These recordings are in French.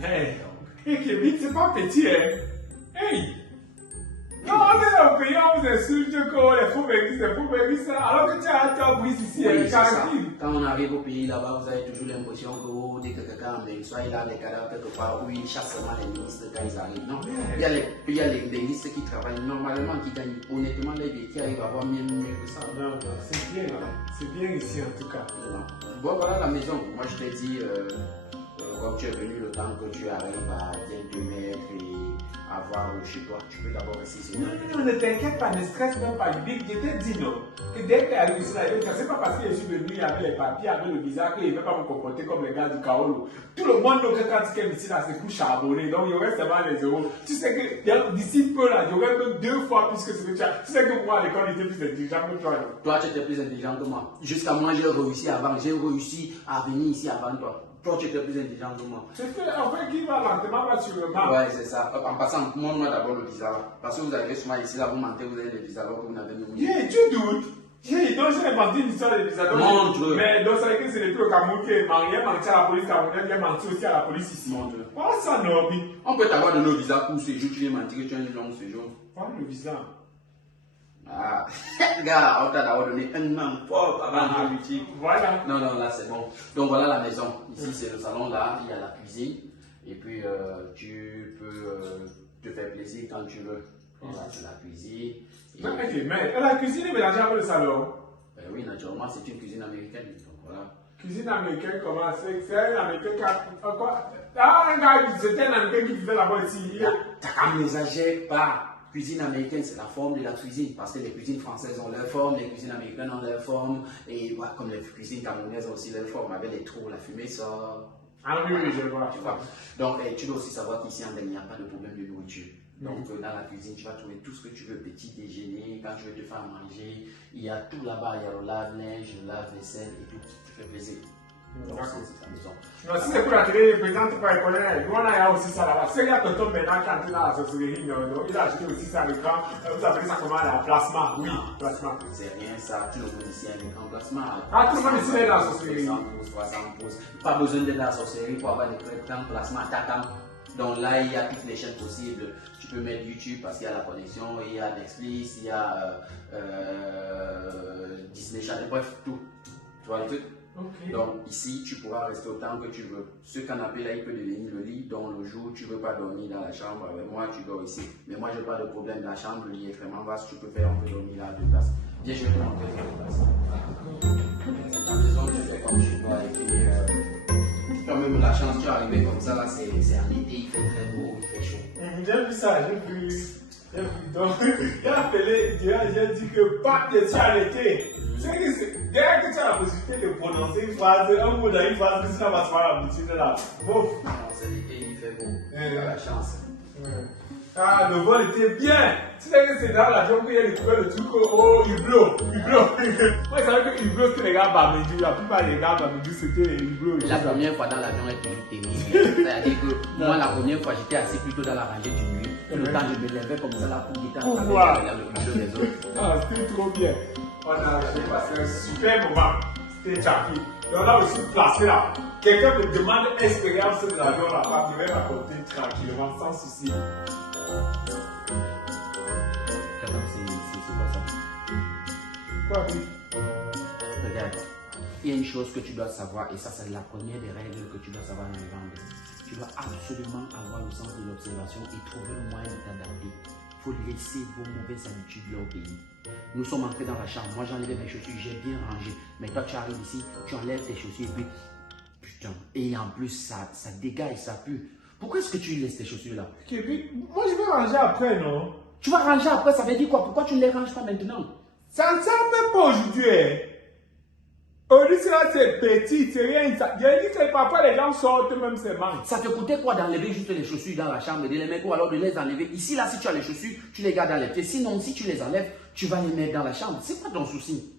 Mais, Kevin, c'est pas petit, hein. Hey! Non, on est au pays, on vous insulte que les faux béguisses, alors que tu as un brise ici, oui, c'est ça. Quand on arrive au pays là-bas, vous avez toujours l'impression que oh, dès que quelqu'un amène, soit il a des cadavres quelque part, où il chasse seulement les ministres quand ils arrivent. Non, il y a les ministres qui travaillent normalement, qui gagnent honnêtement les vies, qui arrivent à avoir mieux que ça. Non, c'est bien ici en tout cas. Non. Bon, voilà la maison. Moi, je t'ai dit, comme tu es venu, le temps que tu arrives à bien te mettre et avoir chez toi, tu peux d'abord essayer. Non, ne t'inquiète pas, ne stresse même pas. Big, je t'ai dit non. Que dès que tu arrives ici, c'est pas parce que je suis venu avec les papiers, avec le visa, qu'il ne va pas me comporter comme les gars du Kaolo. Tout le monde, donc, quand tu es ici, là, c'est pour charbonner. Donc, il y aurait seulement les euros. Tu sais que d'ici peu, là, il y aurait même 2 fois plus que ce que tu as. Tu sais que moi, à l'école, j'étais plus intelligent que toi. Toi, tu étais plus intelligent que moi. Jusqu'à moi, j'ai réussi à venir ici avant toi. Toi, tu étais plus intelligent que moi. C'est que, en fait, qui va lentement, va sûrement. Ouais, c'est ça. En passant, montre-moi d'abord le visa. Parce que vous arrivez souvent ici, là, vous mentez, vous avez le visa, alors que vous n'avez même pas. Tu doutes? Donc, j'ai inventé une histoire de visa. Montre. Mais donc, c'est que c'est le plus au Cameroun qui est menti à la police camerounaise, il a menti aussi à la police ici. Montre. Voilà ça, non. On peut t'avoir donné le visa pour séjour, tu viens mentir que tu as un long séjour. Voilà le visa. Ah, gars, on t'a d'abord donné un an fort avant de l'utile. Voilà. Non, non, là c'est bon. Donc voilà la maison. Ici c'est le salon, là, il y a la cuisine. Et puis tu peux te faire plaisir quand tu veux. Là c'est la cuisine. Et... Mais la cuisine est mélangée avec le salon. Oui, naturellement, c'est une cuisine américaine. Donc voilà. Cuisine américaine, comment c'est un américain qui a. Quoi? Ah, un gars, c'était un américain qui vivait là-bas ici. T'as qu'à m'exagérer pas. Cuisine américaine, c'est la forme de la cuisine, parce que les cuisines françaises ont leur forme, les cuisines américaines ont leur forme, et voilà, comme les cuisines camerounaises ont aussi leur forme, avec les trous, la fumée sort. Ah oui, oui, je vois. Tu vois. Donc, tu dois aussi savoir qu'ici en Ghana, il n'y a pas de problème de nourriture. Donc, dans la cuisine, tu vas trouver tout ce que tu veux, petit déjeuner, quand tu veux te faire manger, il y a tout là-bas, il y a le lave-linge, le lave-vaisselle et tout qui te fait plaisir. Donc, c'est sa maison. Non, si c'est pour la télé, le président, tu peux reconnaître. Nous, on a aussi ça là-bas. C'est là que Tom maintenant, quand il a la sorcellerie, il a acheté aussi ça à l'écran. Vous appelez ça comment là? Plasma. Oui, plasma. C'est rien ça. Tout le monde ici a un écran plasma. Ah, tout le monde ici est dans la sorcellerie. 100 pouces, 300 pouces. Pas besoin d'être dans la sorcellerie pour avoir des écrans plasma. T'attends. Donc là, il y a toutes les chaînes possibles. Tu peux mettre YouTube parce qu'il y a la connexion, il y a Netflix, il y a Disney Channel, bref, tout. Tu vois le truc? Okay. Donc ici, tu pourras rester autant que tu veux. Ce canapé là, il peut devenir le lit. Donc le jour où tu ne veux pas dormir dans la chambre, avec moi, tu dors ici. Mais moi, je n'ai pas de problème. La chambre, le lit est vraiment vaste. Tu peux faire, on peut dormir là à 2 places. Viens, je vais te montrer les places. C'est ta maison, tu fais comme tu dois. Et puis, tu as même la chance, tu es arrivé comme ça. Là, c'est en été, il fait très beau, il fait chaud. J'ai vu ça, j'ai vu. Donc, il a appelé, j'ai dit que pas de tu as l'été. C'est que dès que tu as la possibilité de prononcer une phrase, un mot dans une phrase, que ça va se faire l'habitude là. Bon. Non, c'est l'été, il fait beau. Tu as la chance. Ah, le vol était bien. Tu sais que c'est dans la jambe qu'il y a découvert le truc, oh, Hublot. Moi, je savais que Hublot, c'était les gars Bamidou. La plupart des gars Bamidou, c'était Hublot. La première fois dans l'avion est toujours terrible. C'est-à-dire que moi, la première fois, j'étais assis plutôt dans la rangée du milieu. Le temps, je me levais comme ça là pour guetter en train de le Hublot des autres. Ah, c'était trop bien. On a passé un super moment. C'était Jackie. Et on a aussi placé là. Quelqu'un me demande expérience de l'avion là-bas. Je vais raconter tranquillement, sans souci. C'est quoi ça? Quoi, oui? Regarde, il y a une chose que tu dois savoir, et ça, c'est la première des règles que tu dois savoir en Irlande. Tu dois absolument avoir le sens de l'observation et trouver le moyen de t'adapter. Il faut laisser vos mauvaises habitudes là au pays. Nous sommes entrés dans la chambre. Moi, j'ai enlevé mes chaussures, j'ai bien rangé. Mais toi, tu arrives ici, tu enlèves tes chaussures et puis, putain. Et en plus, ça dégage, ça pue. Pourquoi est-ce que tu laisses tes chaussures là? Moi, je vais ranger après, non? Tu vas ranger après, ça veut dire quoi? Pourquoi tu ne les ranges pas maintenant? Ça ne sert même pas aujourd'hui. Aujourd'hui, c'est petit, c'est rien. J'ai dit que parfois les gens sortent même ses manches. Ça te coûtait quoi d'enlever juste les chaussures dans la chambre et de les mettre ou alors de les enlever? Ici, là, si tu as les chaussures, tu les gardes dans les pieds. Sinon, si tu les enlèves, tu vas les mettre dans la chambre. C'est quoi ton souci?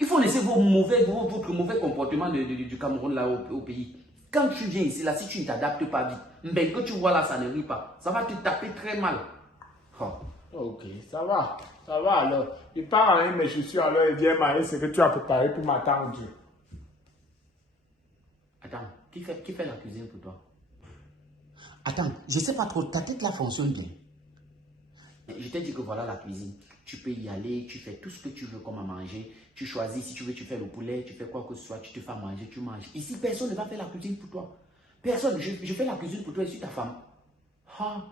Il faut laisser votre mauvais comportement du Cameroun là au pays. Quand tu viens ici, là, si tu ne t'adaptes pas vite, mais que tu vois là, ça ne rit pas. Ça va te taper très mal. Oh. Ok, ça va alors. Il part en mes chaussures, alors il vient mailler ce que tu as préparé pour m'attendre. Attends, qui fait la cuisine pour toi? Attends, je ne sais pas trop, ta tête là fonctionne bien. Je t'ai dit que voilà la cuisine. Tu peux y aller, tu fais tout ce que tu veux comme à manger. Tu choisis si tu veux, tu fais le poulet, tu fais quoi que ce soit, tu te fais manger, tu manges. Ici, personne ne va faire la cuisine pour toi. Personne, je fais la cuisine pour toi et je suis ta femme. Ah.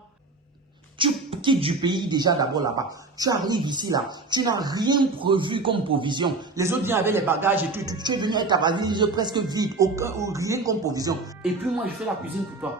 Tu quittes du pays déjà d'abord là-bas. Tu arrives ici là, tu n'as rien prévu comme provision. Les autres viennent avec les bagages et tout. Tu es venu avec ta valise presque vide, rien comme provision. Et puis moi, je fais la cuisine pour toi.